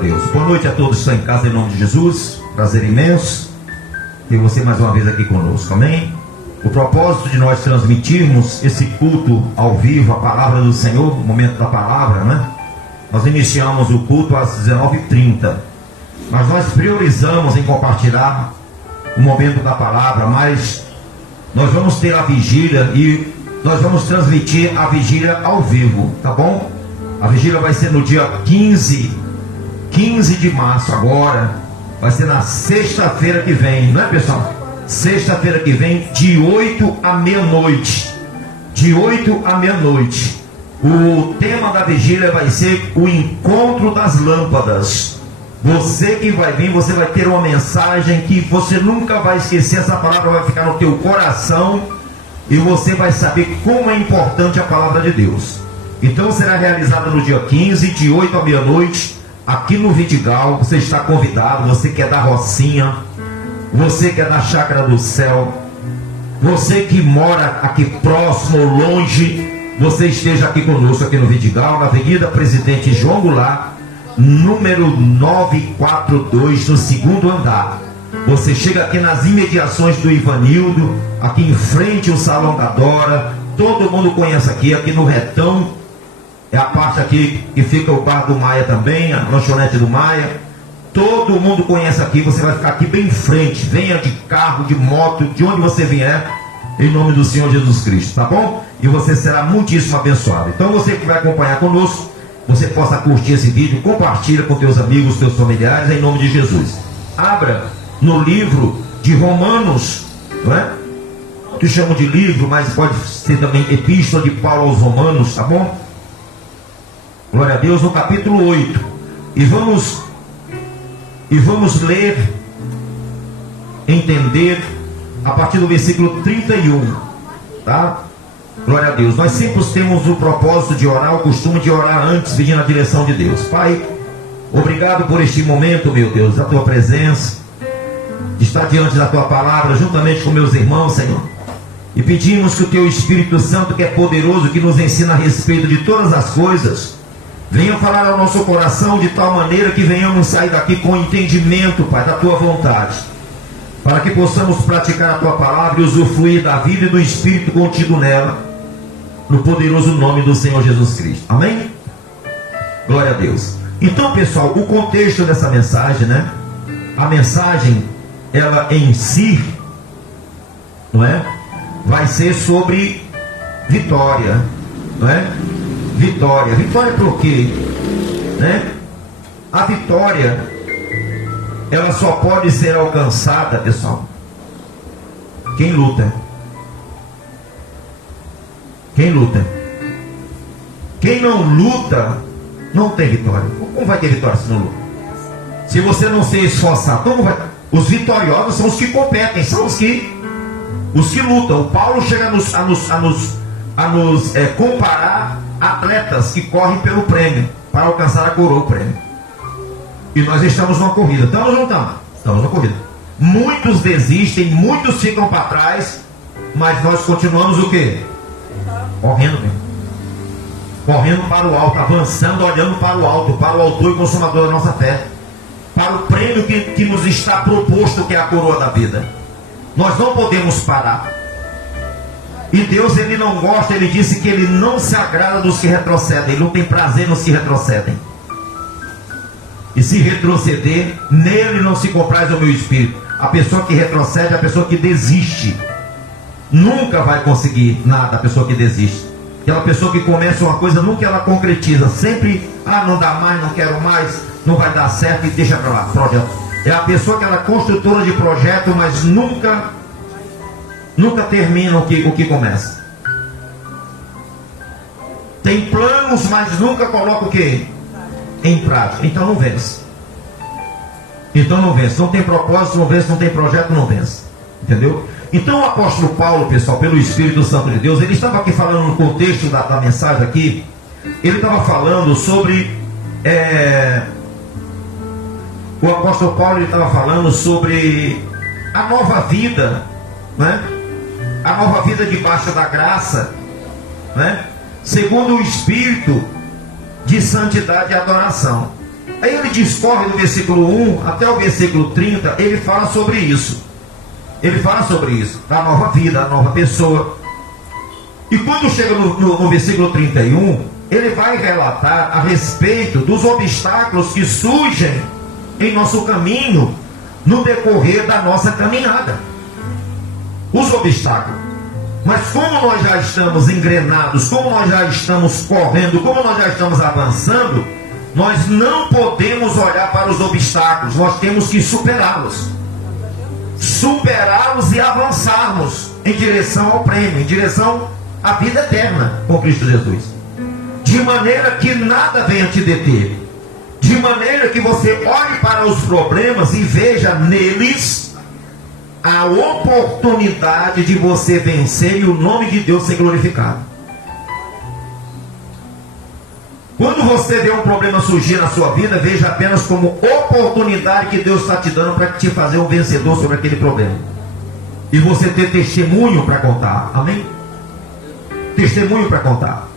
Deus. Boa noite a todos que estão em casa, em nome de Jesus. Prazer imenso ter você mais uma vez aqui conosco, amém? O propósito de nós transmitirmos esse culto ao vivo, a palavra do Senhor, o momento da palavra, né? Nós iniciamos o culto às 19h30, mas nós priorizamos em compartilhar o momento da palavra, mas nós vamos ter a vigília e nós vamos transmitir a vigília ao vivo, tá bom? A vigília vai ser no dia 15 de março agora, vai ser na sexta-feira que vem, não é, pessoal? Sexta-feira que vem, de 8 à meia-noite. De 8 à meia-noite. O tema da vigília vai ser o encontro das lâmpadas. Você que vai vir, você vai ter uma mensagem que você nunca vai esquecer. Essa palavra vai ficar no teu coração e você vai saber como é importante a palavra de Deus. Então será realizada no dia 15, de 8 à meia-noite, aqui no Vidigal. Você está convidado, você que é da Rocinha, você que é da Chácara do Céu, você que mora aqui próximo ou longe, você esteja aqui conosco aqui no Vidigal, na Avenida Presidente João Goulart, número 942, no segundo andar. Você chega aqui nas imediações do Ivanildo, aqui em frente ao Salão da Dora. Todo mundo conhece aqui no retão. É a parte aqui que fica o bar do Maia também, a lanchonete do Maia. Todo mundo conhece aqui, você vai ficar aqui bem em frente. Venha de carro, de moto, de onde você vier, em nome do Senhor Jesus Cristo, tá bom? E você será muitíssimo abençoado. Então você que vai acompanhar conosco, você possa curtir esse vídeo, compartilha com teus amigos, teus familiares, em nome de Jesus. Abra no livro de Romanos, não é? Que chamam de livro, mas pode ser também epístola de Paulo aos Romanos, tá bom? Glória a Deus, no capítulo 8. E vamos ler, entender, a partir do versículo 31. Tá? Glória a Deus. Nós sempre temos o propósito de orar, o costume de orar antes, pedindo a direção de Deus. Pai, obrigado por este momento, meu Deus, a tua presença, de estar diante da tua palavra, juntamente com meus irmãos, Senhor. E pedimos que o teu Espírito Santo, que é poderoso, que nos ensina a respeito de todas as coisas, venha falar ao nosso coração de tal maneira que venhamos sair daqui com entendimento, Pai, da tua vontade, para que possamos praticar a tua palavra e usufruir da vida e do Espírito contido nela, no poderoso nome do Senhor Jesus Cristo. Amém? Glória a Deus. Então, pessoal, o contexto dessa mensagem, né? A mensagem, ela em si, não é? Vai ser sobre vitória, não é? Vitória. Vitória por quê? Né? A vitória, ela só pode ser alcançada, pessoal, quem luta. Quem luta. Quem não luta, não tem vitória. Como vai ter vitória se não luta? Se você não se esforçar, como vai? Os vitoriosos são os que competem, são os que lutam. O Paulo chega a nos comparar atletas que correm pelo prêmio, para alcançar a coroa, o prêmio. E nós estamos numa corrida. Estamos ou não estamos? Estamos na corrida. Muitos desistem, muitos ficam para trás, mas nós continuamos o quê? Correndo mesmo. Correndo para o alto, avançando, olhando para o alto, para o autor e consumador da nossa fé, para o prêmio que nos está proposto, que é a coroa da vida. Nós não podemos parar. E Deus, ele não gosta, ele disse que ele não se agrada dos que retrocedem, ele não tem prazer nos que retrocedem. E se retroceder, nele não se compraz o meu espírito. A pessoa que retrocede é a pessoa que desiste. Nunca vai conseguir nada a pessoa que desiste. Aquela pessoa que começa uma coisa, nunca ela concretiza. Sempre, não dá mais, não quero mais, não vai dar certo e deixa para lá, projeto. É a pessoa que ela é construtora de projeto, mas nunca termina o que começa. Tem planos, mas nunca coloca o que? Em prática. Então não vence. Não tem propósito, não vence, não tem projeto, não vence. Entendeu? Então o apóstolo Paulo, pessoal, pelo Espírito Santo de Deus, ele estava aqui falando no contexto da mensagem aqui, ele estava falando sobre o apóstolo Paulo, ele estava falando sobre a nova vida, né? A nova vida debaixo da graça, né? Segundo o Espírito de santidade e adoração. Aí ele discorre do versículo 1 até o versículo 30, ele fala sobre isso. Ele fala sobre isso, da nova vida, da nova pessoa. E quando chega no versículo 31, ele vai relatar a respeito dos obstáculos que surgem em nosso caminho, no decorrer da nossa caminhada. Os obstáculos. Mas como nós já estamos engrenados, como nós já estamos correndo, como nós já estamos avançando, nós não podemos olhar para os obstáculos, nós temos que superá-los. Superá-los e avançarmos em direção ao prêmio, em direção à vida eterna com Cristo Jesus. De maneira que nada venha te deter. De maneira que você olhe para os problemas e veja neles a oportunidade de você vencer e o nome de Deus ser glorificado. Quando você vê um problema surgir na sua vida, veja apenas como oportunidade que Deus está te dando para te fazer um vencedor sobre aquele problema. E você ter testemunho para contar. Amém? Testemunho para contar.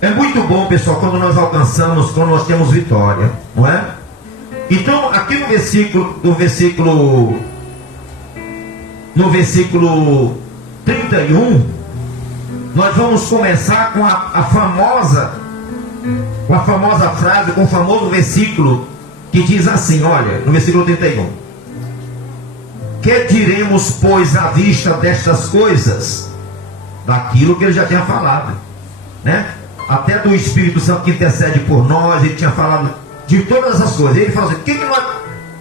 É muito bom, pessoal, quando nós alcançamos, quando nós temos vitória, não é? Então, aqui no versículo 31, nós vamos começar com a famosa frase, com o famoso versículo que diz assim, olha, no versículo 31. Que diremos, pois, à vista destas coisas? Daquilo que ele já tinha falado, né? Até do Espírito Santo que intercede por nós, ele tinha falado de todas as coisas. Ele falou assim,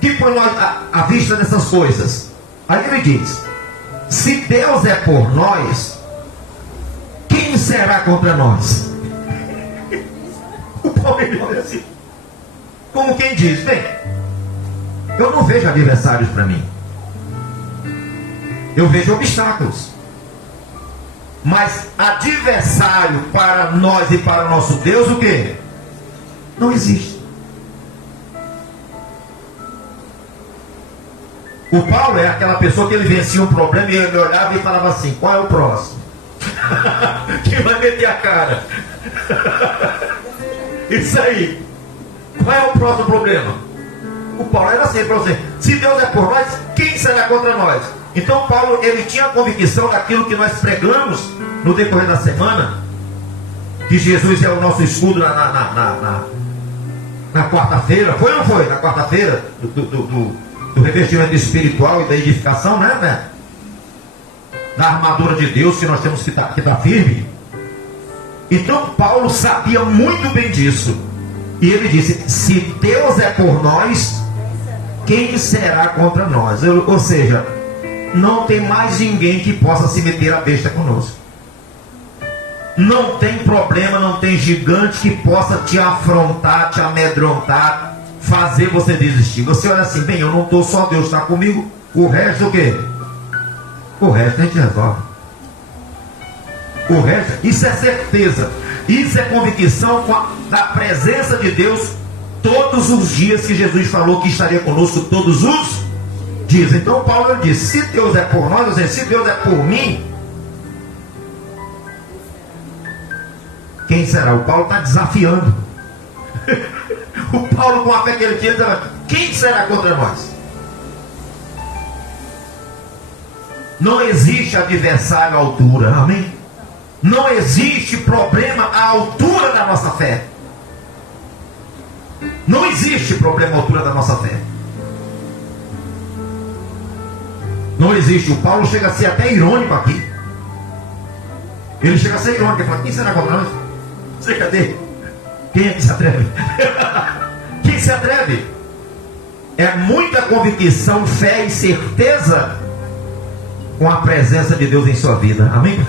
que por nós à vista dessas coisas? Aí ele diz, se Deus é por nós, quem será contra nós? O Paulo olha assim, como quem diz, bem, eu não vejo adversários para mim, eu vejo obstáculos. Mas adversário para nós e para o nosso Deus, o que? Não existe. O Paulo é aquela pessoa que ele vencia um problema e ele olhava e falava assim, qual é o próximo? Quem vai meter a cara? Isso aí. Qual é o próximo problema? O Paulo era assim, para você, se Deus é por nós, quem será contra nós? Então Paulo, ele tinha a convicção daquilo que nós pregamos no decorrer da semana, que Jesus é o nosso escudo na quarta-feira. Foi ou não foi? Na quarta-feira do revestimento espiritual e da edificação, né? Da armadura de Deus, que nós temos que estar firme. Então Paulo sabia muito bem disso. E ele disse, se Deus é por nós, quem será contra nós? Ou seja, não tem mais ninguém que possa se meter a besta conosco. Não tem problema, não tem gigante que possa te afrontar, te amedrontar, fazer você desistir. Você olha assim, bem, eu não estou só, Deus está comigo, o resto o quê? O resto a gente resolve. O resto, isso é certeza, isso é convicção da presença de Deus todos os dias que Jesus falou que estaria conosco todos os dias. Então Paulo disse, se Deus é por nós, ou seja, se Deus é por mim, quem será? O Paulo está desafiando. O Paulo, com a fé que ele tinha, dizia, quem será contra nós? Não existe adversário à altura, amém? Não existe problema à altura da nossa fé. Não existe problema à altura da nossa fé. Não existe. O Paulo chega a ser até irônico aqui. Ele chega a ser irônico. Ele fala, quem será contra nós? Você cadê? Quem é que se atreve? Quem se atreve? É muita convicção, fé e certeza com a presença de Deus em sua vida. Amém?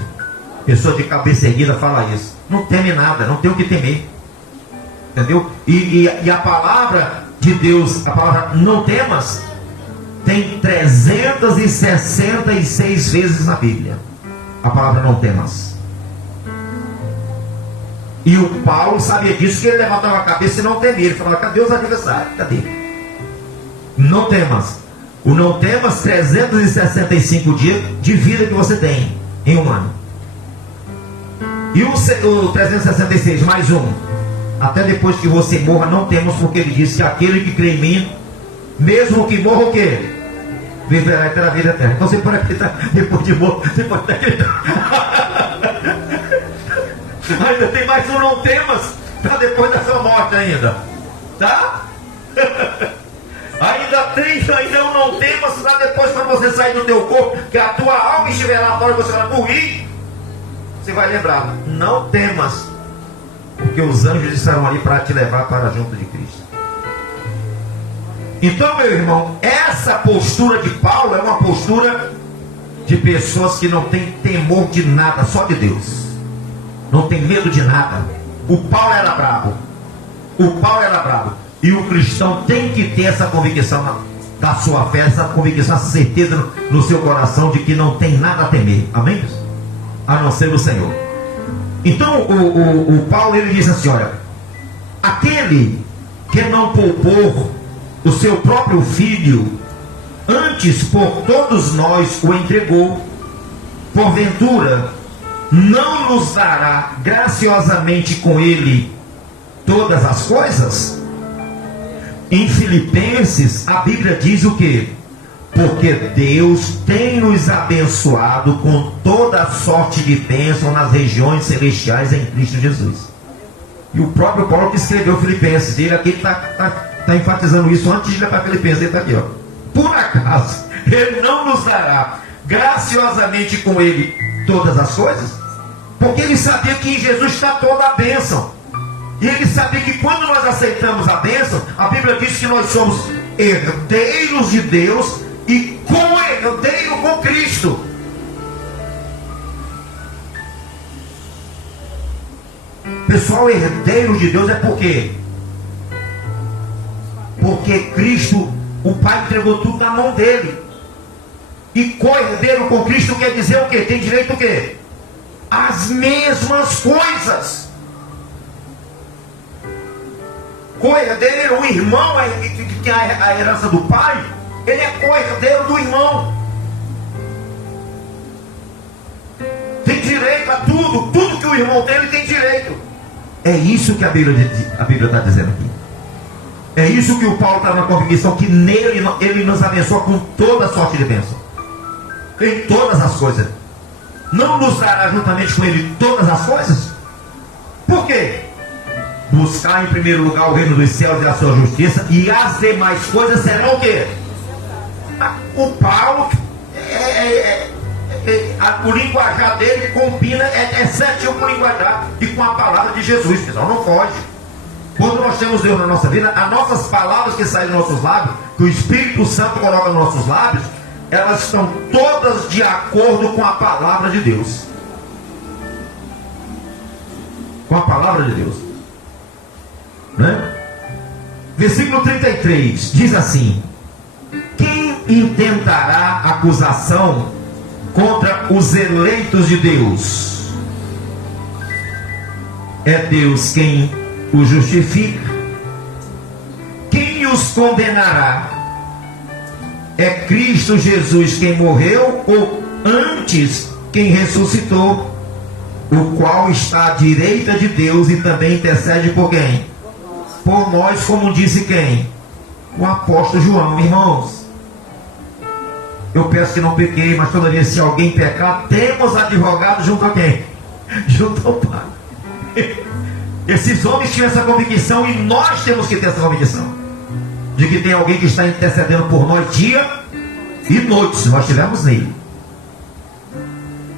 Pessoa de cabeça erguida fala isso. Não teme nada, não tem o que temer. Entendeu? E a palavra de Deus, a palavra não temas, tem 366 vezes na Bíblia. A palavra não temas. E o Paulo sabia disso, que ele levantava a cabeça e não temia. Ele falava, cadê os adversários? Cadê? Não temas. O não temas, 365 dias de vida que você tem em um ano. E o 366 mais um, até depois que você morra, não temos, porque ele disse que aquele que crê em mim, mesmo que morra o quê? Viverá e terá vida eterna. Então você pode acreditar, depois de morto, você pode acreditar. Ainda tem mais um não temas para depois da sua morte ainda. Tá? Ainda um não temas para depois, quando você sair do teu corpo, que a tua alma estiver lá fora, você vai morrer. Você vai lembrar, não temas, porque os anjos estarão ali para te levar para junto de Cristo. Então, meu irmão, essa postura de Paulo é uma postura de pessoas que não têm temor de nada, só de Deus. Não tem medo de nada. O Paulo era bravo. E o cristão tem que ter essa convicção da sua fé, essa convicção, essa certeza no seu coração de que não tem nada a temer. Amém? A não ser o Senhor. Então o Paulo, ele diz assim: olha, aquele que não poupou o seu próprio filho, antes por todos nós o entregou, porventura não nos dará graciosamente com ele todas as coisas? Em Filipenses a Bíblia diz o que? Porque Deus tem nos abençoado com toda sorte de bênção nas regiões celestiais em Cristo Jesus. E o próprio Paulo que escreveu Filipenses, ele aqui está enfatizando isso antes de ler para Filipenses. Ele está aqui, ó. Por acaso ele não nos dará graciosamente com ele todas as coisas? Porque ele sabia que em Jesus está toda a bênção. E ele sabia que quando nós aceitamos a bênção, a Bíblia diz que nós somos herdeiros de Deus e co-herdeiro com Cristo. Pessoal, herdeiro de Deus é por quê? Porque Cristo, o Pai entregou tudo na mão dele. E co-herdeiro com Cristo quer dizer o quê? Tem direito o quê? As mesmas coisas. Co-herdeiro, o irmão que tem a herança do pai, ele é co-herdeiro do irmão. Tem direito a tudo que o irmão tem, ele tem direito. É isso que a Bíblia está dizendo aqui. É isso que o Paulo está na convicção, que nele ele nos abençoa com toda a sorte de bênção. Em todas as coisas. Não nos dará juntamente com ele todas as coisas? Por quê? Buscar em primeiro lugar o reino dos céus e a sua justiça, e as demais coisas serão o quê? O Paulo, o linguajar dele combina, é certinho com o linguajar e com a palavra de Jesus, pessoal, não foge. Quando nós temos Deus na nossa vida, as nossas palavras que saem dos nossos lábios, que o Espírito Santo coloca nos nossos lábios, elas estão todas de acordo com a palavra de Deus. Com a palavra de Deus. Né? Versículo 33 diz assim: quem intentará acusação contra os eleitos de Deus? É Deus quem os justifica. Quem os condenará? É Cristo Jesus quem morreu, ou antes quem ressuscitou, o qual está à direita de Deus e também intercede por quem? Por nós, como disse quem? O apóstolo João. Irmãos, eu peço que não pequei, mas todavia se alguém pecar, temos advogado junto a quem? Junto ao Pai. Esses homens tinham essa convicção e nós temos que ter essa convicção de que tem alguém que está intercedendo por nós dia e noite, se nós estivermos nele.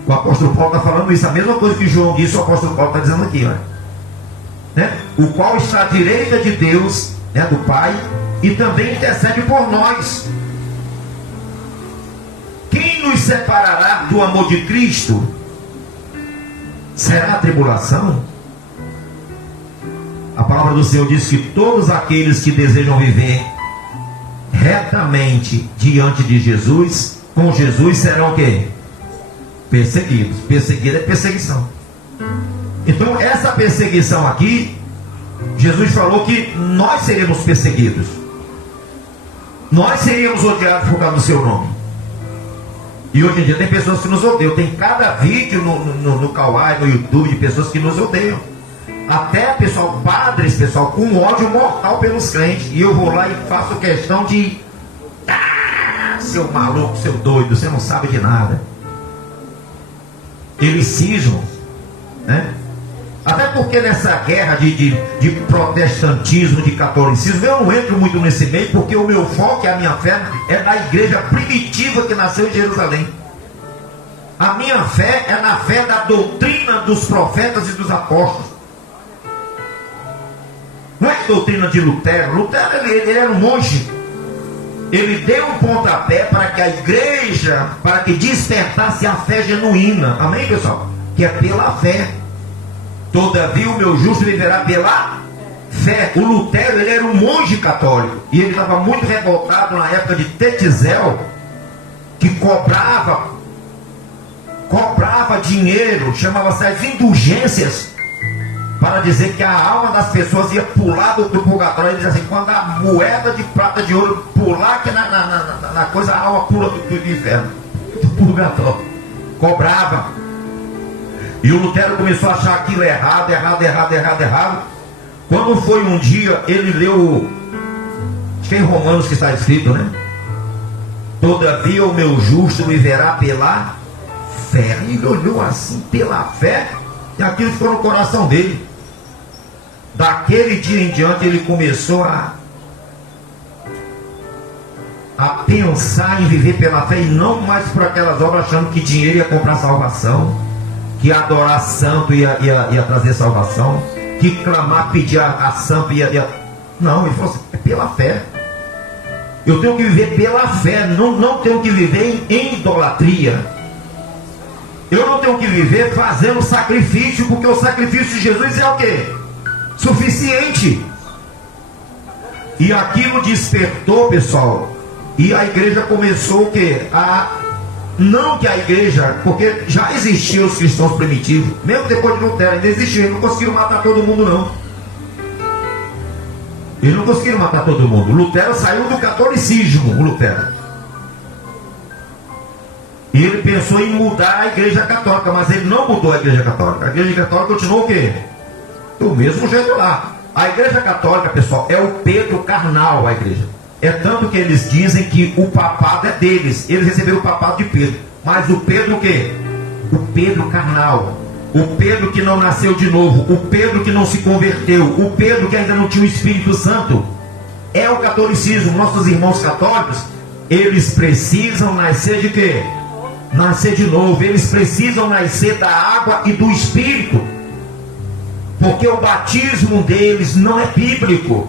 O apóstolo Paulo está falando isso, a mesma coisa que João disse, o apóstolo Paulo está dizendo aqui, olha. Né? O qual está à direita de Deus, né, do Pai, e também intercede por nós. Quem nos separará do amor de Cristo? Será a tribulação? A palavra do Senhor diz que todos aqueles que desejam viver retamente diante de Jesus, com Jesus, serão o quê? Perseguidos. Perseguido é perseguição. Então essa perseguição aqui, Jesus falou que nós seríamos perseguidos. Nós seríamos odiados por causa do seu nome. E hoje em dia tem pessoas que nos odeiam. Tem cada vídeo no Kawaii, no YouTube, de pessoas que nos odeiam. até, pessoal, padres, pessoal, com ódio mortal pelos crentes. E eu vou lá e faço questão de... seu maluco, seu doido, você não sabe de nada. Eles cismam, né? Até porque nessa guerra de protestantismo, de catolicismo, eu não entro muito nesse meio, porque o meu foco e a minha fé é da igreja primitiva que nasceu em Jerusalém. A minha fé é na fé da doutrina dos profetas e dos apóstolos. Não é a doutrina de Lutero. Lutero ele era um monge. Ele deu um pontapé para que a igreja, para que despertasse a fé genuína. Amém, pessoal? Que é pela fé. Todavia o meu justo viverá pela fé. O Lutero, ele era um monge católico. E ele estava muito revoltado na época de Tetzel, que cobrava dinheiro, chamava-se as indulgências, para dizer que a alma das pessoas ia pular do purgatório. Ele diz assim: quando a moeda de prata de ouro pular aqui na coisa, a alma pula do inferno, do purgatório. Cobrava. E o Lutero começou a achar aquilo errado. Quando foi um dia, ele leu, acho que é em Romanos que está escrito, né? Todavia o meu justo viverá pela fé. E ele olhou assim, pela fé, e aquilo ficou no coração dele. Daquele dia em diante ele começou a pensar em viver pela fé, e não mais por aquelas obras, achando que dinheiro ia comprar salvação, que adorar santo ia trazer salvação, que clamar, pedir a santo ia... Não, ele falou assim: é pela fé. Eu tenho que viver pela fé, não tenho que viver em idolatria. Eu não tenho que viver fazendo sacrifício, porque o sacrifício de Jesus é o quê? Suficiente. E aquilo despertou, pessoal, e a igreja começou o quê? Não que a igreja, porque já existiam os cristãos primitivos, mesmo depois de Lutero, ainda existiam, eles não conseguiram matar todo mundo, não. Eles não conseguiram matar todo mundo. Lutero saiu do catolicismo, o Lutero. E ele pensou em mudar a igreja católica, mas ele não mudou a igreja católica. A igreja católica continuou o quê? Do mesmo jeito lá. A igreja católica, pessoal, é o Pedro carnal, a igreja. É tanto que eles dizem que o papado é deles. Eles receberam o papado de Pedro. Mas o Pedro o quê? O Pedro carnal. O Pedro que não nasceu de novo. O Pedro que não se converteu. O Pedro que ainda não tinha o Espírito Santo. É o catolicismo. Nossos irmãos católicos, eles precisam nascer de quê? Nascer de novo. Eles precisam nascer da água e do Espírito. Porque o batismo deles não é bíblico.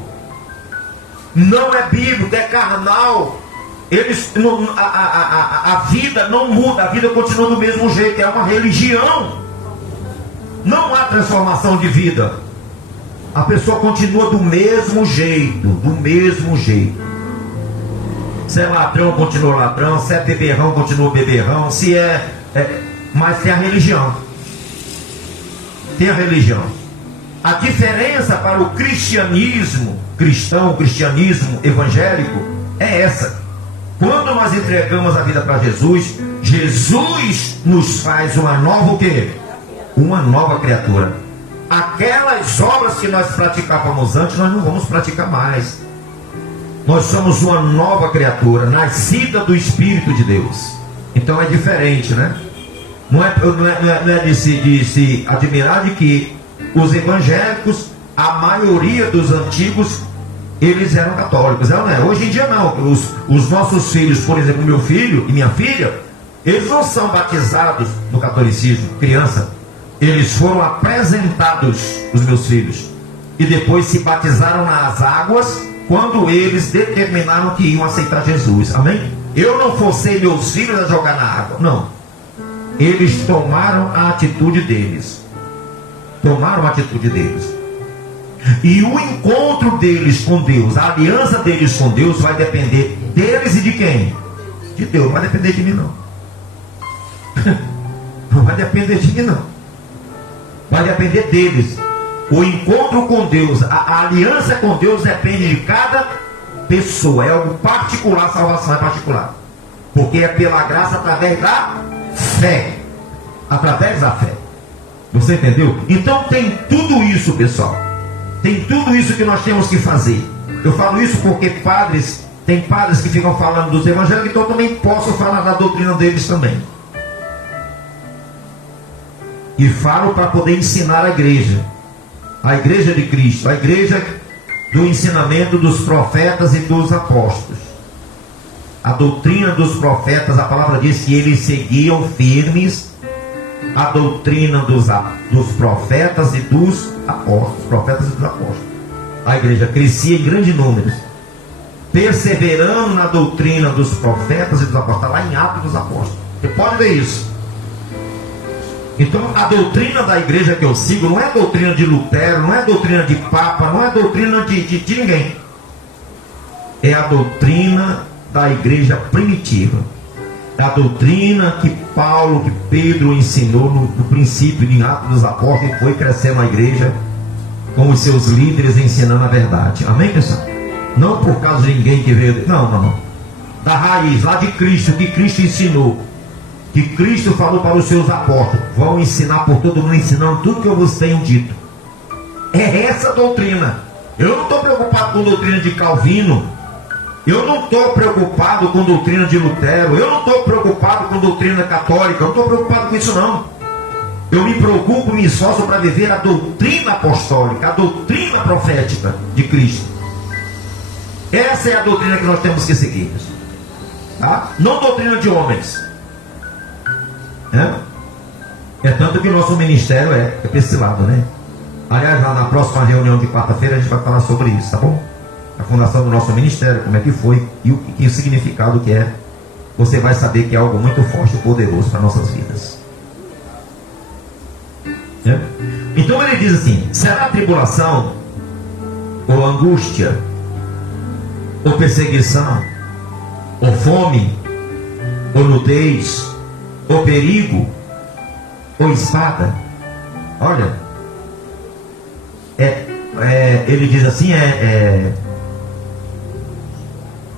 Não é bíblico, é carnal. A vida não muda, a vida continua do mesmo jeito, é uma religião. Não há transformação de vida. A pessoa continua do mesmo jeito, Se é ladrão, continua ladrão. Se é beberrão, continua beberrão. Mas tem a religião. A diferença para o cristianismo cristão, o cristianismo evangélico, é essa. Quando nós entregamos a vida para Jesus, Jesus nos faz uma nova o quê? Uma nova criatura. Aquelas obras que nós praticávamos antes, nós não vamos praticar mais. Nós somos uma nova criatura, nascida do Espírito de Deus. Então é diferente, né? Não é de se admirar de que os evangélicos, a maioria dos antigos, eles eram católicos. Não é? Hoje em dia não. Os nossos filhos, por exemplo, meu filho e minha filha, eles não são batizados no catolicismo, criança. Eles foram apresentados, os meus filhos, e depois se batizaram nas águas, quando eles determinaram que iam aceitar Jesus. Amém? Eu não forcei meus filhos a jogar na água, não. Eles tomaram a atitude deles. E o encontro deles com Deus, a aliança deles com Deus, vai depender deles e de quem? De Deus. Não vai depender de mim, não. Não vai depender de mim, não. Vai depender deles. O encontro com Deus, a aliança com Deus depende de cada pessoa. É algo particular, a salvação é particular. Porque é pela graça através da fé. Através da fé. Você entendeu? Então tem tudo isso, pessoal. Tem tudo isso que nós temos que fazer. Eu falo isso porque tem padres que ficam falando dos evangélicos, então eu também posso falar da doutrina deles também. E falo para poder ensinar a igreja de Cristo, a igreja do ensinamento dos profetas e dos apóstolos. A doutrina dos profetas, a palavra diz que eles seguiam firmes a doutrina dos profetas e dos apóstolos. A igreja crescia em grande número, perseverando na doutrina dos profetas e dos apóstolos. Está lá em Atos dos Apóstolos. Você pode ver isso. Então a doutrina da igreja que eu sigo não é a doutrina de Lutero, não é a doutrina de Papa, não é a doutrina de ninguém. É a doutrina da igreja primitiva. É a doutrina que Paulo, que Pedro ensinou no princípio de Atos dos Apóstolos, e foi crescendo a igreja com os seus líderes ensinando a verdade. Amém, pessoal? Não por causa de ninguém que veio. Não. Da raiz, lá de Cristo, que Cristo ensinou. Que Cristo falou para os seus apóstolos: vão ensinar por todo mundo, ensinando tudo que eu vos tenho dito. É essa a doutrina. Eu não estou preocupado com a doutrina de Calvino. Eu não estou preocupado com a doutrina de Lutero. Eu não estou preocupado com a doutrina católica. Eu não estou preocupado com isso, não. Eu me preocupo, me esforço para viver a doutrina apostólica, a doutrina profética de Cristo. Essa é a doutrina que nós temos que seguir, tá? Não doutrina de homens. É tanto que o nosso ministério é para esse lado, né? Aliás, lá na próxima reunião de quarta-feira a gente vai falar sobre isso, tá bom? A fundação do nosso ministério, como é que foi e o significado que é. Você vai saber que é algo muito forte e poderoso para nossas vidas. Então ele diz assim: será tribulação, ou angústia, ou perseguição, ou fome, ou nudez, ou perigo, ou espada? Olha, ele diz assim,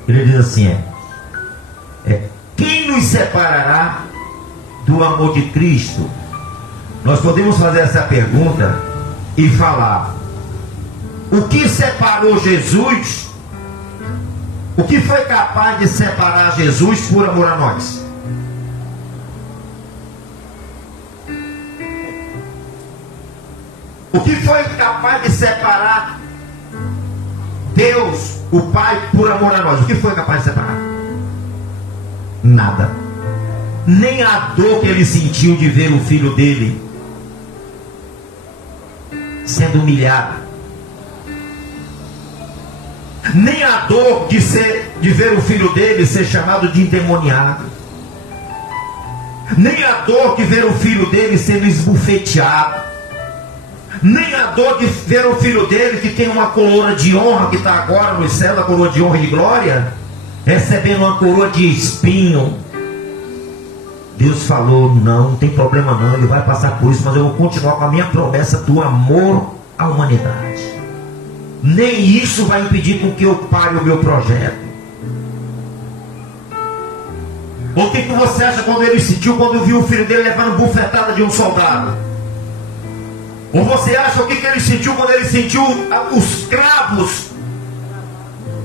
ele diz assim, quem nos separará do amor de Cristo? Nós podemos fazer essa pergunta e falar: o que separou Jesus? O que foi capaz de separar Jesus por amor a nós? O que foi capaz de separar Deus, o Pai, por amor a nós? O que foi capaz de separar? Nada. Nem a dor que ele sentiu de ver o filho dele sendo humilhado, nem a dor de ver o filho dele ser chamado de endemoniado, nem a dor de ver o filho dele sendo esbufeteado, nem a dor de ver o filho dele que tem uma coroa de honra, que está agora no céu, a coroa de honra e de glória, recebendo uma coroa de espinho. Deus falou: não tem problema não, ele vai passar por isso, mas eu vou continuar com a minha promessa do amor à humanidade. Nem isso vai impedir com que eu pare o meu projeto. O que você acha quando ele sentiu, quando viu o filho dele levando bufetada de um soldado? Ou você acha o que ele sentiu quando ele sentiu os cravos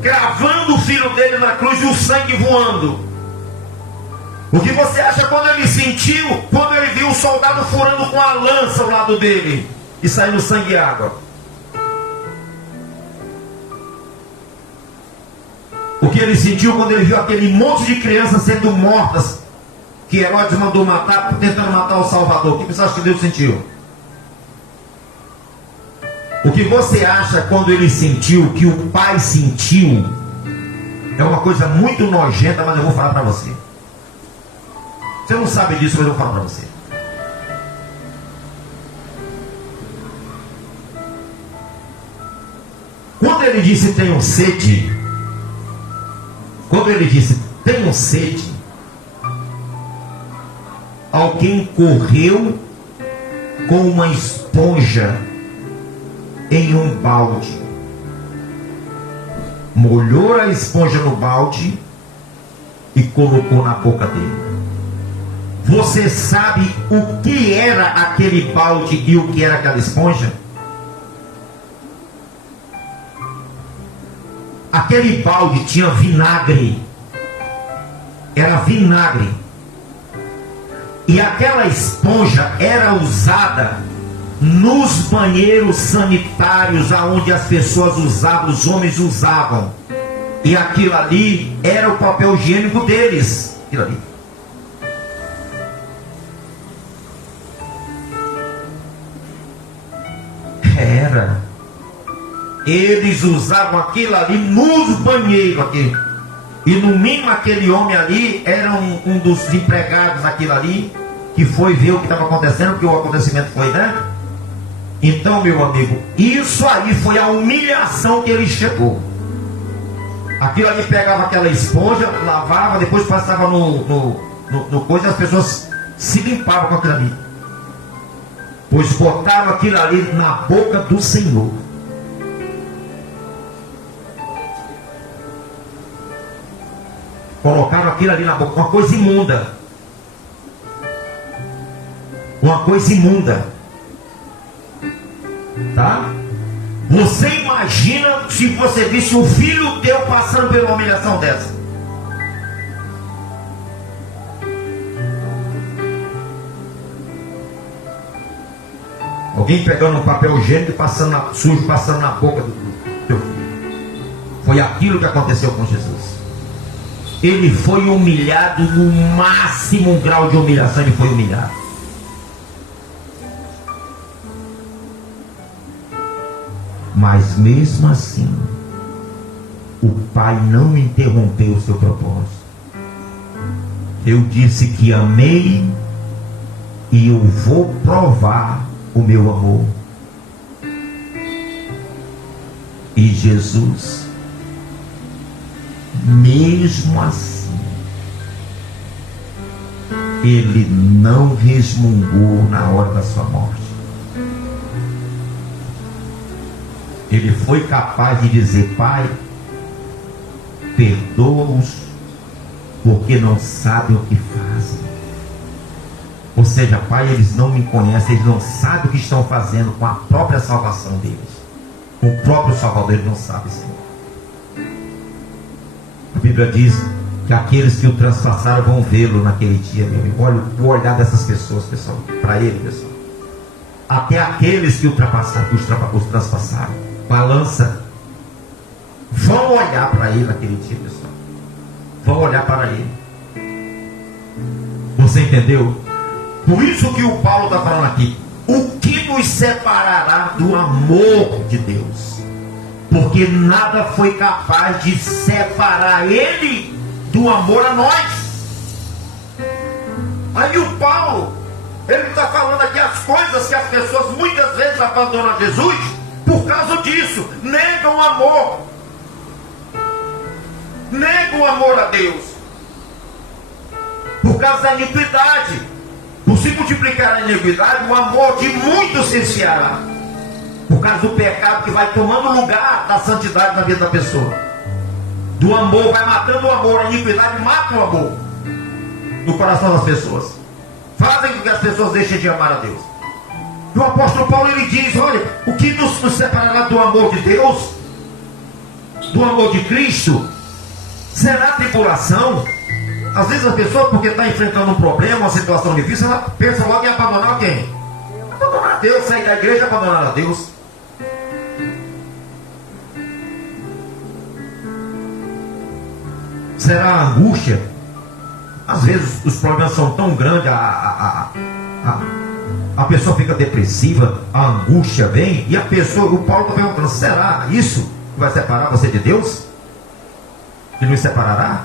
cravando o filho dele na cruz e o sangue voando? O que você acha quando ele sentiu, quando ele viu o soldado furando com a lança ao lado dele e saindo sangue e água? O que ele sentiu quando ele viu aquele monte de crianças sendo mortas, que Herodes mandou matar, tentando matar o Salvador? O que você acha que Deus sentiu? O que você acha quando ele sentiu, que o Pai sentiu? É uma coisa muito nojenta, mas eu vou falar para você. Você não sabe disso, mas eu vou falar para você. Quando ele disse tenham sede, alguém correu com uma esponja em um balde, molhou a esponja no balde e colocou na boca dele. Você sabe o que era aquele balde e o que era aquela esponja? Aquele balde tinha vinagre. Era vinagre. E aquela esponja era usada nos banheiros sanitários, aonde as pessoas usavam, os homens usavam. E aquilo ali era o papel higiênico deles. Aquilo ali. Era. Eles usavam aquilo ali nos banheiros aqui. E no mínimo aquele homem ali era um dos empregados daquilo ali, que foi ver o que estava acontecendo, porque o acontecimento foi, né? Então, meu amigo, isso aí foi a humilhação que ele chegou. Aquilo ali pegava aquela esponja, lavava, depois passava no coisa, e as pessoas se limpavam com aquilo ali. Pois botaram aquilo ali na boca do Senhor. Colocaram aquilo ali na boca, uma coisa imunda. Uma coisa imunda. Tá? Você imagina se você visse o filho teu passando por uma humilhação dessa? Alguém pegando um papel higiênico e passando sujo, passando na boca do teu filho. Foi aquilo que aconteceu com Jesus. Ele foi humilhado no máximo grau de humilhação, ele foi humilhado. Mas mesmo assim, o Pai não interrompeu o seu propósito. Eu disse que amei e eu vou provar o meu amor. E Jesus, mesmo assim, ele não resmungou na hora da sua morte. Ele foi capaz de dizer: Pai, perdoa-os, porque não sabem o que fazem. Ou seja, Pai, eles não me conhecem, eles não sabem o que estão fazendo com a própria salvação deles. Com o próprio Salvador, eles não sabem, Senhor. A Bíblia diz que aqueles que o transpassaram vão vê-lo naquele dia, meu amigo. Olha o olhar dessas pessoas, pessoal, para ele, pessoal. Até aqueles que os transpassaram, balança, vão olhar para ele naquele dia, pessoal. Vão olhar para ele. Você entendeu? Por isso que o Paulo está falando aqui: o que nos separará do amor de Deus? Porque nada foi capaz de separar ele do amor a nós. Aí o Paulo, ele está falando aqui as coisas que as pessoas muitas vezes abandonam Jesus por causa disso. Negam o amor. Negam o amor a Deus. Por causa da iniquidade. Por se multiplicar a iniquidade, o amor de muitos se esfriará. Por causa do pecado que vai tomando lugar da santidade na vida da pessoa. Do amor, vai matando o amor. A iniquidade mata o amor no coração das pessoas. Fazem com que as pessoas deixem de amar a Deus. E o apóstolo Paulo, ele diz: olha, o que nos separará do amor de Deus, do amor de Cristo, será a tribulação. Às vezes a pessoa, porque está enfrentando um problema, uma situação difícil, ela pensa logo em abandonar quem? Abandonar a Deus, sair da igreja e abandonar a Deus. Será a angústia? Às vezes os problemas são tão grandes, a pessoa fica depressiva, a angústia vem, e a pessoa, o Paulo está perguntando: será isso que vai separar você de Deus? Que nos separará?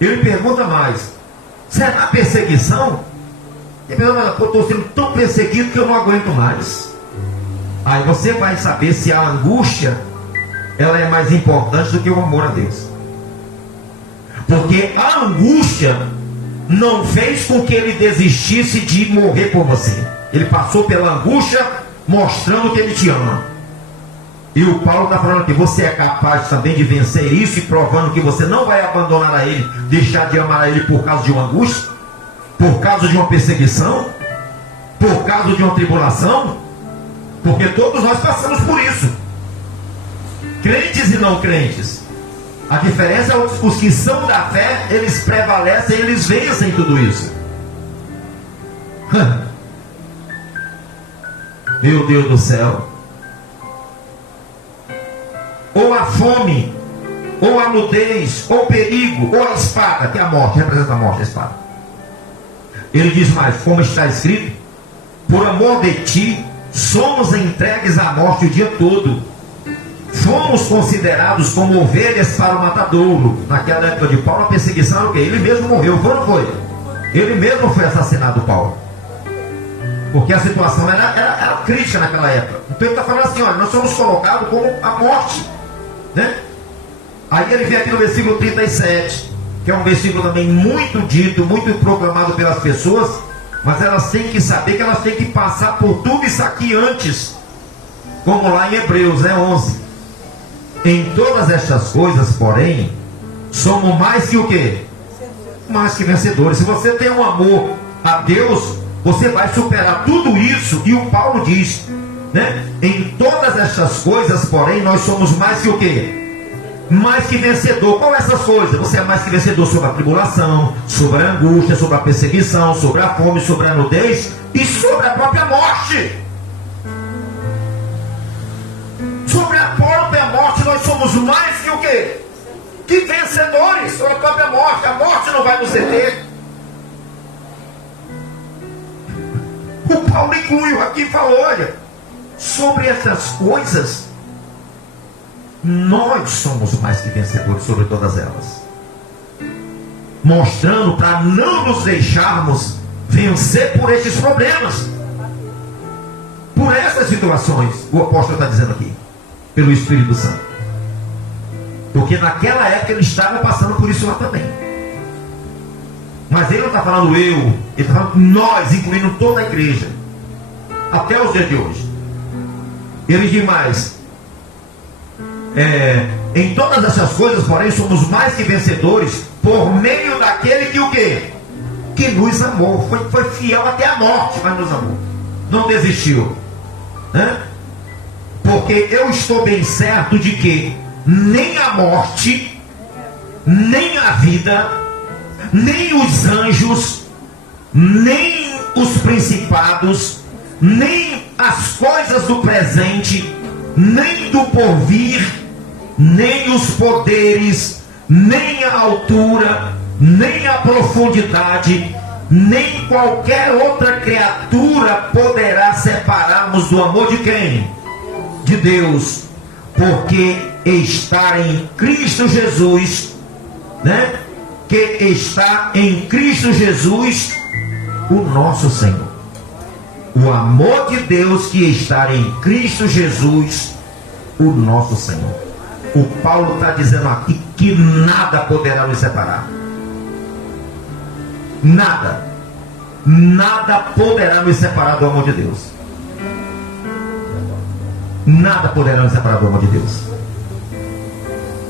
Ele pergunta mais: será a perseguição? E a pessoa fala: eu estou sendo tão perseguido que eu não aguento mais. Aí você vai saber se a angústia ela é mais importante do que o amor a Deus. Porque a angústia não fez com que ele desistisse de morrer por você. Ele passou pela angústia mostrando que ele te ama. E o Paulo está falando que você é capaz também de vencer isso, e provando que você não vai abandonar a ele, deixar de amar a ele por causa de uma angústia. por causa de uma perseguição, por causa de uma tribulação, porque todos nós passamos por isso, crentes e não crentes. A diferença é os que são da fé, eles prevalecem, eles vencem tudo isso. Meu Deus do céu. Ou a fome, ou a nudez, ou o perigo, ou a espada, que é a morte, representa a morte, a espada. Ele diz mais, como está escrito, por amor de ti, somos entregues à morte o dia todo. Fomos considerados como ovelhas para o matadouro. Naquela época de Paulo, a perseguição era o quê? Ele mesmo morreu, foi ou não foi? Ele mesmo foi assassinado, Paulo. Porque a situação era crítica naquela época. Então ele está falando assim, olha, nós somos colocados como a morte, né? Aí ele vem aqui no versículo 37, que é um versículo também muito dito, muito proclamado pelas pessoas, mas elas têm que saber que elas têm que passar por tudo isso aqui antes, como lá em Hebreus, né, 11. Em todas estas coisas, porém, somos mais que o quê? Mais que vencedores. Se você tem um amor a Deus, você vai superar tudo isso. E o Paulo diz, né? Em todas estas coisas, porém, nós somos mais que o quê? Mais que vencedor. Qual é essas coisas? Você é mais que vencedor sobre a tribulação, sobre a angústia, sobre a perseguição, sobre a fome, sobre a nudez e sobre a própria morte. Sobre a própria morte nós somos mais que o quê? Que vencedores sobre a própria morte. A morte não vai nos deter. O Paulo incluiu aqui e falou, olha, sobre essas coisas nós somos mais que vencedores sobre todas elas, mostrando para não nos deixarmos vencer por esses problemas, por essas situações. O apóstolo está dizendo aqui, pelo Espírito Santo, porque naquela época ele estava passando por isso lá também. Mas ele não está falando eu, ele está falando nós, incluindo toda a igreja, até os dias de hoje. Ele diz mais, em todas essas coisas, porém, somos mais que vencedores por meio daquele que o quê? Que nos amou, foi fiel até a morte, mas nos amou, não desistiu, né? Porque eu estou bem certo de que nem a morte, nem a vida, nem os anjos, nem os principados, nem as coisas do presente, nem do porvir, nem os poderes, nem a altura, nem a profundidade, nem qualquer outra criatura poderá separar-nos do amor de quem? De Deus. Porque está em Cristo Jesus, né? Que está em Cristo Jesus, o nosso Senhor. O amor de Deus que está em Cristo Jesus, o nosso Senhor. O Paulo está dizendo aqui que nada poderá nos separar. Nada. Nada poderá nos separar do amor de Deus. Nada poderá nos separar do amor de Deus.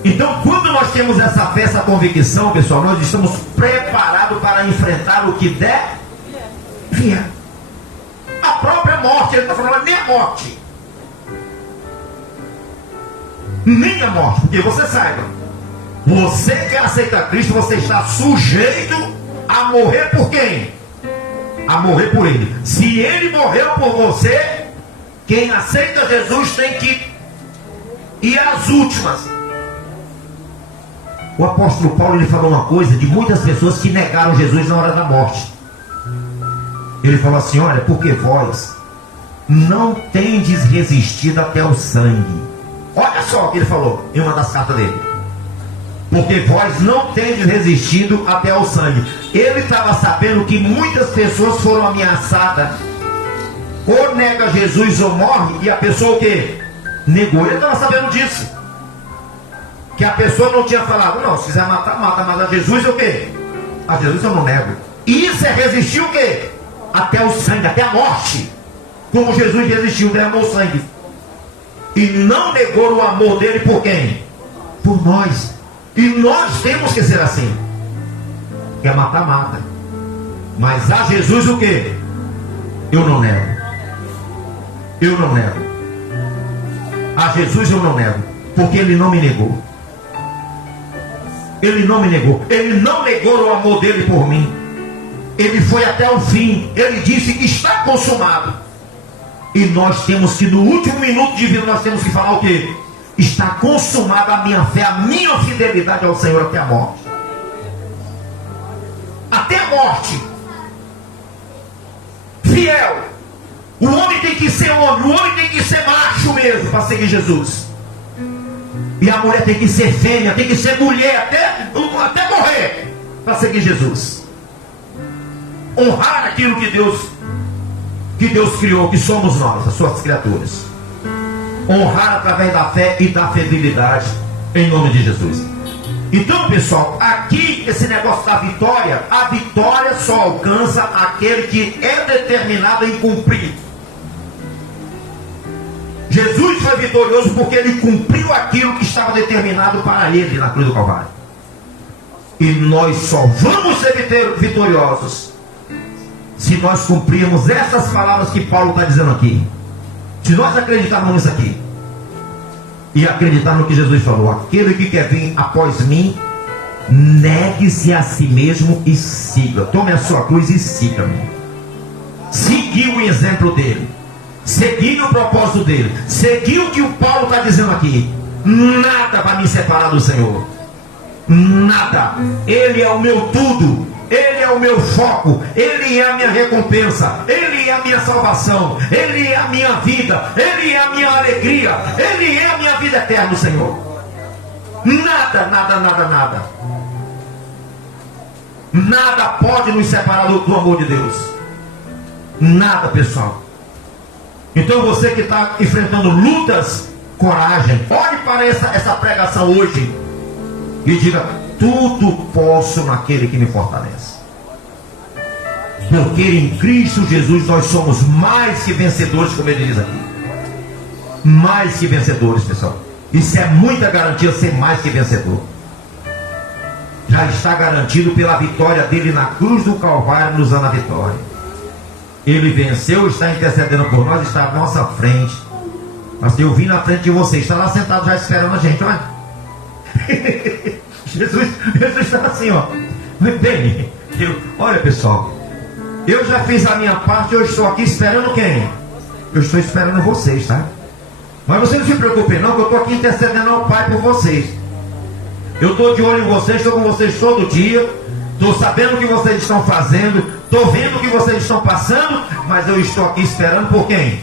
Então, quando nós temos essa fé, essa convicção, pessoal, nós estamos preparados para enfrentar o que der, vier. A própria morte, ele está falando, nem a morte. Nem a morte, porque você saiba, você que aceita Cristo, você está sujeito a morrer por quem? A morrer por Ele. Se Ele morreu por você, quem aceita Jesus tem que ir às últimas. O apóstolo Paulo, ele falou uma coisa de muitas pessoas que negaram Jesus na hora da morte. Ele falou assim, olha, porque vós não tendes resistido até o sangue. Olha só o que ele falou em uma das cartas dele. Porque vós não tendes resistido até ao sangue. Ele estava sabendo que muitas pessoas foram ameaçadas. Ou nega Jesus ou morre, e a pessoa o quê? Negou. Ele estava sabendo disso. Que a pessoa não tinha falado, não, se quiser matar, mata, mas a Jesus é o quê? A Jesus eu não nego. Isso é resistir o quê? Até o sangue, até a morte. Como Jesus resistiu, derramou sangue. E não negou o amor dele por quem? Por nós. E nós temos que ser assim. Quer matar, mata. Mas a Jesus o quê? Eu não nego. Eu não nego. A Jesus eu não nego. Porque Ele não me negou. Ele não me negou. Ele não negou o amor dele por mim. Ele foi até o fim. Ele disse que está consumado. E nós temos que, no último minuto de vida, nós temos que falar o quê? Está consumada a minha fé, a minha fidelidade ao Senhor até a morte. Até a morte. Fiel. O homem tem que ser homem. O homem tem que ser macho mesmo para seguir Jesus. E a mulher tem que ser fêmea, tem que ser mulher até morrer para seguir Jesus. Honrar aquilo que Deus criou, que somos nós, as suas criaturas. Honrar através da fé e da fidelidade, em nome de Jesus. Então, pessoal, aqui esse negócio da vitória, a vitória só alcança aquele que é determinado em cumprir. Jesus foi vitorioso porque ele cumpriu aquilo que estava determinado para ele na cruz do Calvário. E nós só vamos ser vitoriosos se nós cumprirmos essas palavras que Paulo está dizendo aqui. Se nós acreditarmos nisso aqui e acreditar no que Jesus falou: aquele que quer vir após mim, negue-se a si mesmo e siga. Tome a sua cruz e siga-me. Seguir o exemplo dele, seguir o propósito dele, seguir o que o Paulo está dizendo aqui. Nada vai me separar do Senhor. Nada. Ele é o meu tudo. Ele é o meu foco. Ele é a minha recompensa. Ele é a minha salvação. Ele é a minha vida. Ele é a minha alegria. Ele é a minha vida eterna, Senhor. Nada, nada, nada, nada. Nada pode nos separar do amor de Deus. Nada, pessoal. Então você que está enfrentando lutas, coragem. Olhe para essa pregação hoje e diga: tudo posso naquele que me fortalece. Porque em Cristo Jesus nós somos mais que vencedores, como ele diz aqui. Mais que vencedores, pessoal. Isso é muita garantia, ser mais que vencedor. Já está garantido pela vitória dele na cruz do Calvário, nos dando a vitória. Ele venceu, está intercedendo por nós, está à nossa frente. Mas eu vim na frente de você, está lá sentado já esperando a gente, olha. Jesus está assim, ó. Bem, olha, pessoal, eu já fiz a minha parte, eu estou aqui esperando quem? Eu estou esperando vocês, tá? Mas vocês não se preocupem não, que eu estou aqui intercedendo ao Pai por vocês. Eu estou de olho em vocês, estou com vocês todo dia, estou sabendo o que vocês estão fazendo, estou vendo o que vocês estão passando, mas eu estou aqui esperando por quem?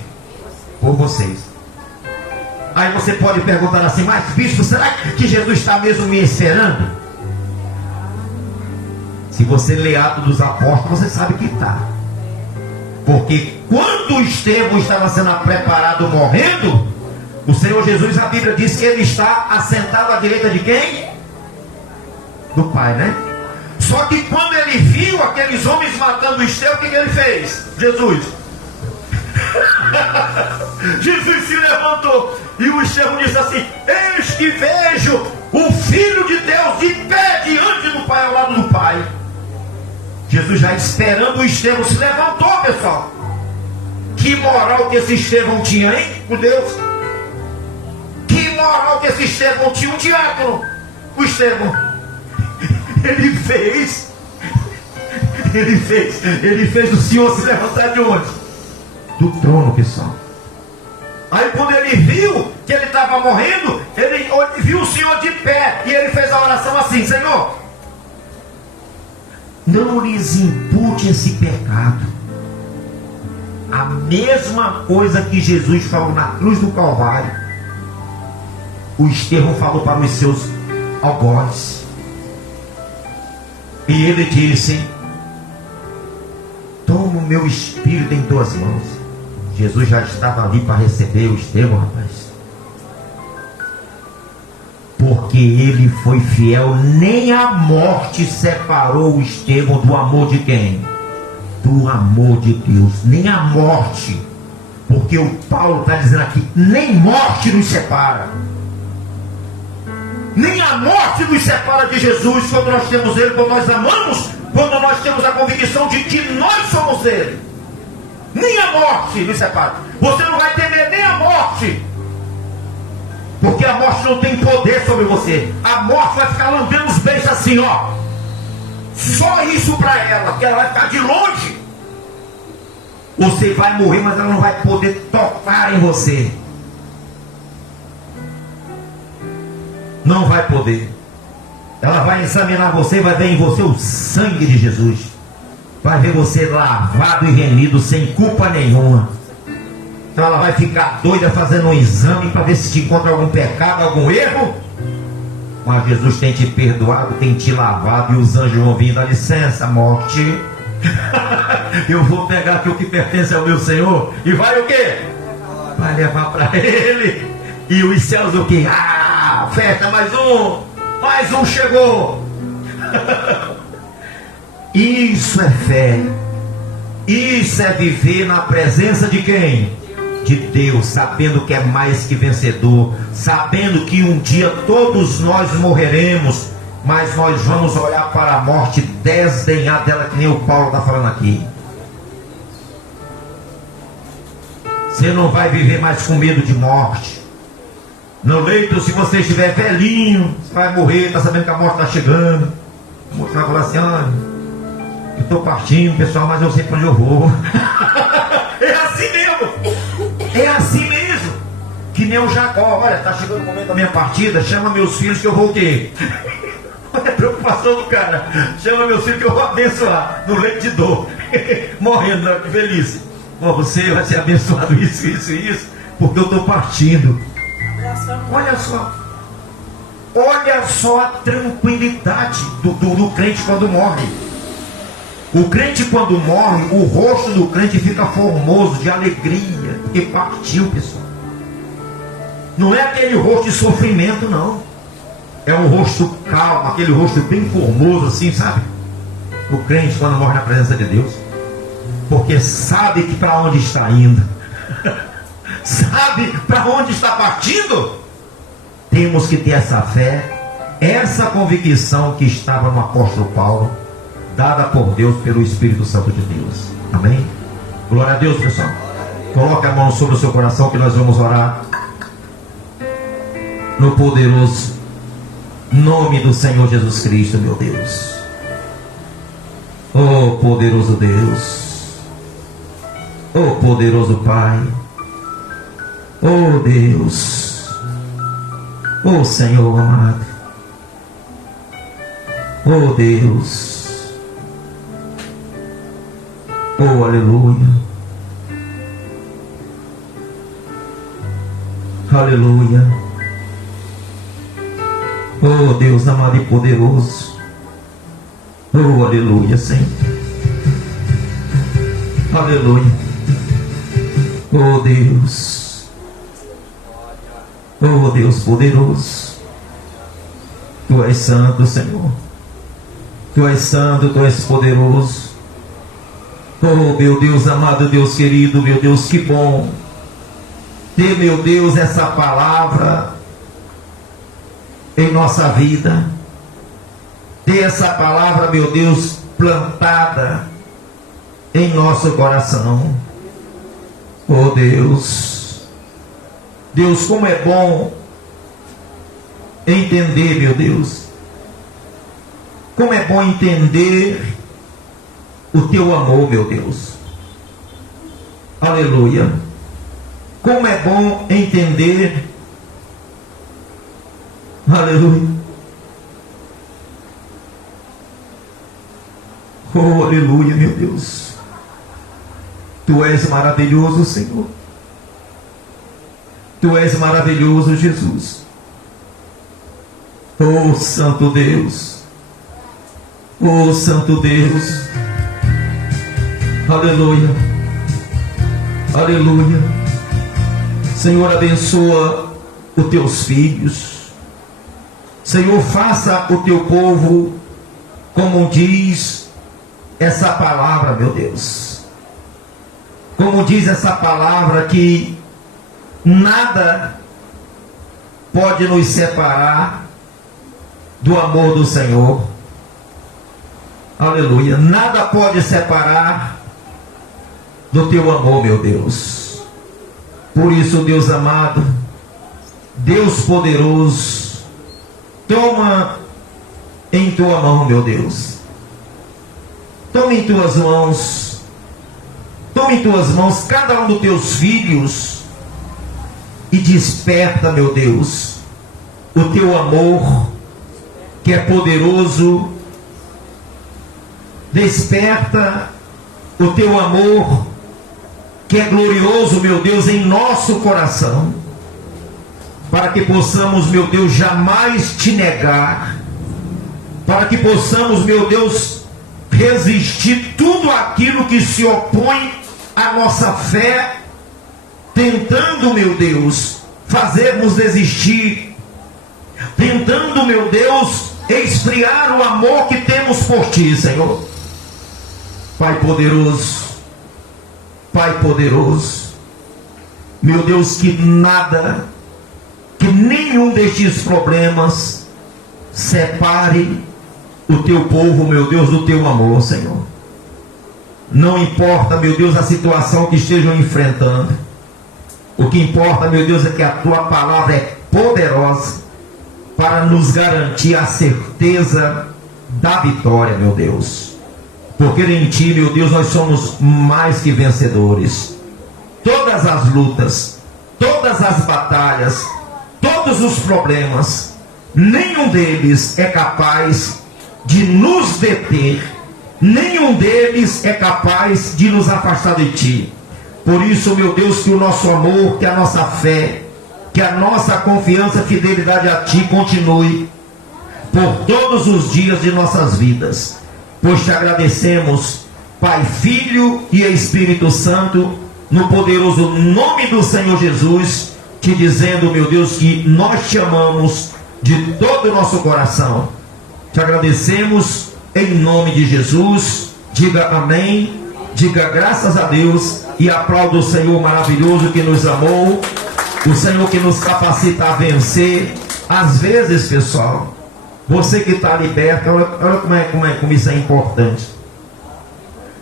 Por vocês. Aí você pode perguntar assim: mas bispo, será que Jesus está mesmo me esperando? Se você lê Atos dos Apóstolos, você sabe que está. Porque quando Estevão estava sendo preparado morrendo, o Senhor Jesus, a Bíblia diz que ele está assentado à direita de quem? Do Pai, né? Só que quando ele viu aqueles homens matando Estevão, o que ele fez? Jesus se levantou e o Estevão disse assim: eis que vejo o Filho de Deus de pé diante do Pai, ao lado do Pai. Jesus já esperando o Estevão se levantou, pessoal. Que moral que esse Estevão tinha, hein? Com Deus. Que moral que esse Estevão tinha, um diácono. O Estevão, ele fez o Senhor se levantar de onde? Do trono, pessoal. Aí quando ele viu que ele estava morrendo, ele viu o Senhor de pé e ele fez a oração assim: Senhor, não lhes impute esse pecado. A mesma coisa que Jesus falou na cruz do Calvário, o Estevão falou para os seus algozes. E ele disse: toma o meu espírito em tuas mãos. Jesus já estava ali para receber o Estevão, rapaz. Porque ele foi fiel, nem a morte separou o Estevão do amor de quem? Do amor de Deus. Nem a morte. Porque o Paulo está dizendo aqui: nem morte nos separa. Nem a morte nos separa de Jesus, quando nós temos Ele, quando nós amamos quando nós temos a convicção de que nós somos Ele, nem a morte nos separa. Você não vai temer nem a morte, porque a morte não tem poder sobre você. A morte vai ficar lambendo os beijos assim, ó. Só isso para ela, que ela vai ficar de longe. Você vai morrer, mas ela não vai poder tocar em você. Não vai poder. Ela vai examinar você e vai ver em você o sangue de Jesus. Vai ver você lavado e remido sem culpa nenhuma. Então ela vai ficar doida fazendo um exame para ver se te encontra algum pecado, algum erro. Mas Jesus tem te perdoado, tem te lavado, e os anjos vão vir. Dá licença, morte. Eu vou pegar aqui o que pertence ao meu Senhor. E vai o quê? Vai levar para Ele. E os céus o quê? Ah, festa, mais um chegou. Isso é fé. Isso é viver na presença de quem? De Deus, sabendo que é mais que vencedor, sabendo que um dia todos nós morreremos, mas nós vamos olhar para a morte, desdenhar dela, que nem o Paulo está falando aqui. Você não vai viver mais com medo de morte. No leito, se você estiver velhinho, você vai morrer, está sabendo que a morte está chegando. A morte vai falar assim: ah, eu estou partindo, pessoal, mas eu sei para onde eu vou. É assim mesmo. É assim mesmo. Que nem o Jacó. Olha, está chegando o momento da minha partida, chama meus filhos que eu vou o quê? Olha a preocupação do cara. Chama meus filhos que eu vou abençoar no leito de dor. Morrendo de velhice. Bom, você vai ser abençoado isso, porque eu estou partindo. Olha só. Olha só a tranquilidade do crente quando morre. O crente quando morre, o rosto do crente fica formoso de alegria, porque partiu, pessoal. Não é aquele rosto de sofrimento, não. É um rosto calmo, aquele rosto bem formoso assim, sabe? O crente quando morre na presença de Deus, porque sabe que para onde está indo. Sabe para onde está partindo. Temos que ter essa fé, essa convicção que estava no apóstolo Paulo, dada por Deus, pelo Espírito Santo de Deus. Amém? Glória a Deus, pessoal. Coloque a mão sobre o seu coração, que nós vamos orar no poderoso nome do Senhor Jesus Cristo, meu Deus. Oh poderoso Deus, oh poderoso Pai, oh Deus, oh Senhor amado, oh Deus, oh aleluia, aleluia. Oh Deus amado e poderoso, oh aleluia, Senhor, aleluia. Oh Deus, oh Deus poderoso, Tu és santo, Senhor, Tu és santo, Tu és poderoso. Oh meu Deus amado, Deus querido, meu Deus, que bom ter, meu Deus, essa palavra em nossa vida, ter essa palavra, meu Deus, plantada em nosso coração. Oh Deus, Deus, como é bom entender, meu Deus, como é bom entender o Teu amor, meu Deus, aleluia. Como é bom entender, aleluia. Oh, aleluia, meu Deus. Tu és maravilhoso, Senhor. Tu és maravilhoso, Jesus. Oh, Santo Deus. Oh, Santo Deus. Aleluia. Aleluia. Senhor, abençoa os Teus filhos. Senhor, faça o Teu povo como diz essa palavra, meu Deus. Como diz essa palavra, que nada pode nos separar do amor do Senhor. Aleluia. Nada pode separar do teu amor, meu Deus. Por isso, Deus amado, Deus poderoso, toma em tua mão, meu Deus. Toma em tuas mãos. Toma em tuas mãos cada um dos teus filhos e desperta, meu Deus, o teu amor que é poderoso. Desperta o teu amor que é glorioso, meu Deus, em nosso coração, para que possamos, meu Deus, jamais te negar, para que possamos, meu Deus, resistir tudo aquilo que se opõe à nossa fé, tentando, meu Deus, fazermos desistir, tentando, meu Deus, esfriar o amor que temos por ti, Senhor. Pai poderoso, meu Deus, que nada, que nenhum destes problemas separe o teu povo, meu Deus, do teu amor, Senhor. Não importa, meu Deus, a situação que estejam enfrentando. O que importa, meu Deus, é que a tua palavra é poderosa para nos garantir a certeza da vitória, meu Deus. Porque em ti, meu Deus, nós somos mais que vencedores. Todas as lutas, todas as batalhas, todos os problemas, nenhum deles é capaz de nos deter, nenhum deles é capaz de nos afastar de ti. Por isso, meu Deus, que o nosso amor, que a nossa fé, que a nossa confiança, fidelidade a ti continue por todos os dias de nossas vidas. Pois te agradecemos, Pai, Filho e Espírito Santo, no poderoso nome do Senhor Jesus, te dizendo, meu Deus, que nós te amamos de todo o nosso coração. Te agradecemos em nome de Jesus. Diga amém, diga graças a Deus e aplauda o Senhor maravilhoso que nos amou, o Senhor que nos capacita a vencer. Às vezes, pessoal, você que está liberto, olha como isso é importante.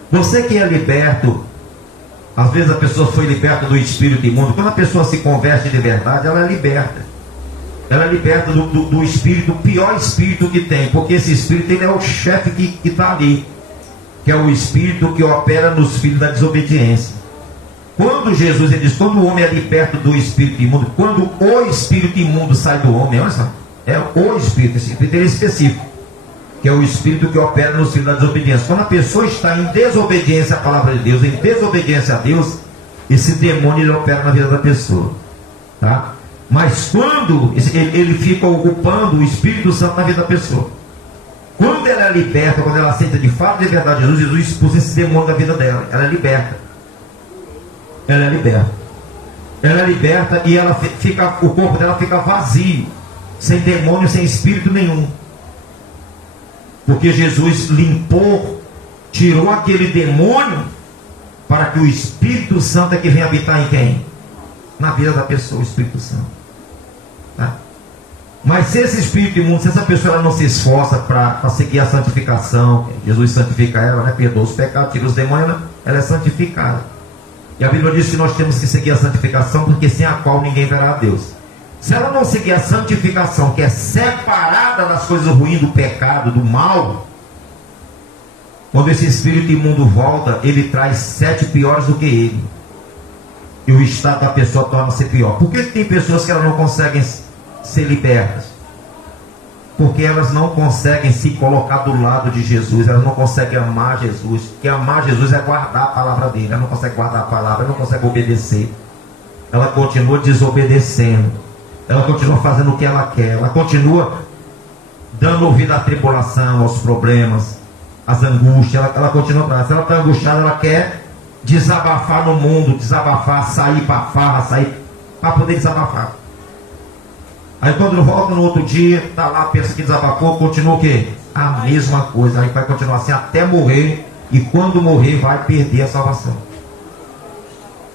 Você que é liberto, às vezes a pessoa foi liberta do espírito imundo. Quando a pessoa se converte de verdade, ela é liberta. Ela é liberta do espírito, o pior espírito que tem. Porque esse espírito, ele é o chefe que está ali, que é o espírito que opera nos filhos da desobediência. Quando Jesus, ele diz, quando o homem é liberto do espírito imundo, quando o espírito imundo sai do homem, olha só, é o espírito, esse espírito é específico, que é o espírito que opera nos filhos da desobediência. Quando a pessoa está em desobediência à palavra de Deus, em desobediência a Deus, esse demônio, ele opera na vida da pessoa, tá? Mas quando ele fica ocupando o Espírito Santo na vida da pessoa, quando ela é liberta, quando ela aceita de fato de verdade Jesus expulsa esse demônio da vida dela. Ela é liberta. Ela é liberta. Ela é liberta e ela fica, o corpo dela fica vazio, sem demônio, sem espírito nenhum. Porque Jesus limpou, tirou aquele demônio, para que o Espírito Santo é que venha habitar em quem? Na vida da pessoa, o Espírito Santo. Tá? Mas se esse espírito imundo, se essa pessoa ela não se esforça para seguir a santificação, Jesus santifica ela, né? Perdoa os pecados, tira os demônios, ela é santificada. E a Bíblia diz que nós temos que seguir a santificação, porque sem a qual ninguém verá a Deus. Se ela não seguir a santificação, que é separada das coisas ruins, do pecado, do mal, quando esse espírito imundo volta, ele traz 7 piores do que ele. E o estado da pessoa torna-se pior. Por que tem pessoas que elas não conseguem ser libertas? Porque elas não conseguem se colocar do lado de Jesus, elas não conseguem amar Jesus. Porque amar Jesus é guardar a palavra dele. Ela não consegue guardar a palavra, ela não consegue obedecer. Ela continua desobedecendo. Ela continua fazendo o que ela quer. Ela continua dando ouvido à tribulação, aos problemas, às angústias. Ela continua. Se ela está angustiada, ela quer desabafar no mundo, desabafar, sair para farra, sair para poder desabafar. Aí quando volta no outro dia, está lá, pensa que desabafou, continua o quê? A mesma coisa. Aí vai continuar assim até morrer, e quando morrer vai perder a salvação,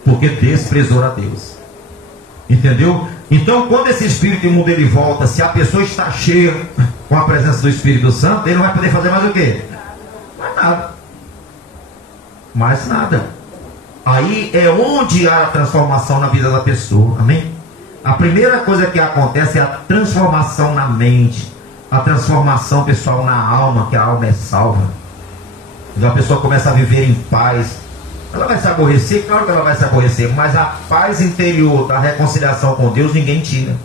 porque desprezou a Deus. Entendeu? Então quando esse espírito imundo ele volta, se a pessoa está cheia com a presença do Espírito Santo, ele não vai poder fazer mais o quê? nada. Mais nada. Aí é onde há a transformação na vida da pessoa. Amém? A primeira coisa que acontece é a transformação na mente. A transformação, pessoal, na alma, que a alma é salva. Então a pessoa começa a viver em paz. Ela vai se aborrecer, claro que ela vai se aborrecer, mas a paz interior da reconciliação com Deus ninguém tira.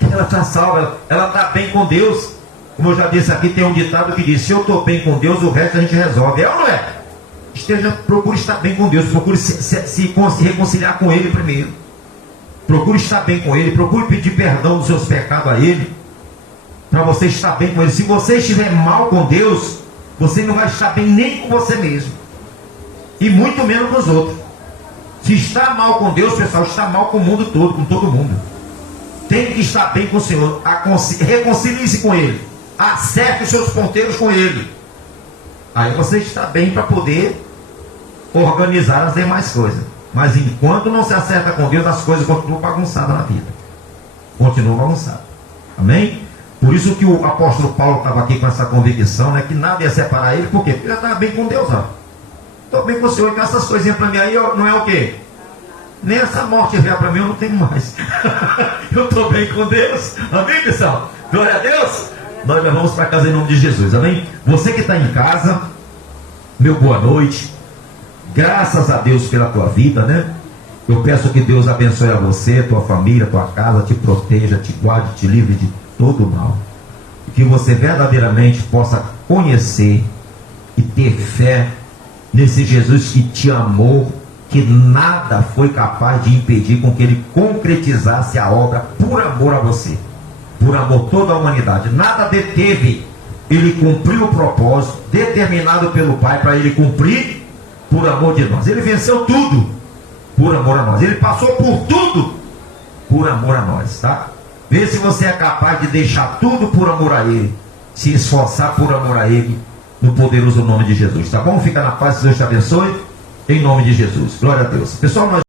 Ela está salva, ela está bem com Deus. Como eu já disse aqui, tem um ditado que diz: se eu estou bem com Deus, o resto a gente resolve. É ou não é? Procure estar bem com Deus, procure se reconciliar com Ele primeiro. Procure estar bem com Ele, procure pedir perdão dos seus pecados a Ele, para você estar bem com Ele. Se você estiver mal com Deus, você não vai estar bem nem com você mesmo, e muito menos com os outros. Se está mal com Deus, pessoal, está mal com o mundo todo, com todo mundo. Tem que estar bem com o Senhor. Reconcilie-se com Ele, acerte os seus ponteiros com Ele. Aí você está bem para poder organizar as demais coisas. Mas enquanto não se acerta com Deus, as coisas continuam bagunçadas na vida. Continuam bagunçadas. Amém? Por isso que o apóstolo Paulo estava aqui com essa convicção, né, que nada ia separar ele. Por quê? Porque ele já estava bem com Deus. Estou bem com o Senhor, e com essas coisinhas para mim aí, não é o quê? Nem essa morte vier para mim, eu não tenho mais. Eu estou bem com Deus. Amém, pessoal? Glória a Deus. Nós vamos para casa em nome de Jesus. Amém? Você que está em casa, meu boa noite. Graças a Deus pela tua vida, né? Eu peço que Deus abençoe a você, tua família, tua casa, te proteja, te guarde, te livre de todo mal. E que você verdadeiramente possa conhecer e ter fé nesse Jesus que te amou, que nada foi capaz de impedir com que Ele concretizasse a obra por amor a você, por amor a toda a humanidade. Nada deteve. Ele cumpriu o propósito determinado pelo Pai para Ele cumprir por amor de nós. Ele venceu tudo por amor a nós. Ele passou por tudo por amor a nós, tá? Vê se você é capaz de deixar tudo por amor a Ele, se esforçar por amor a Ele, no poderoso nome de Jesus, tá bom? Fica na paz, Deus te abençoe, em nome de Jesus. Glória a Deus. Pessoal, nós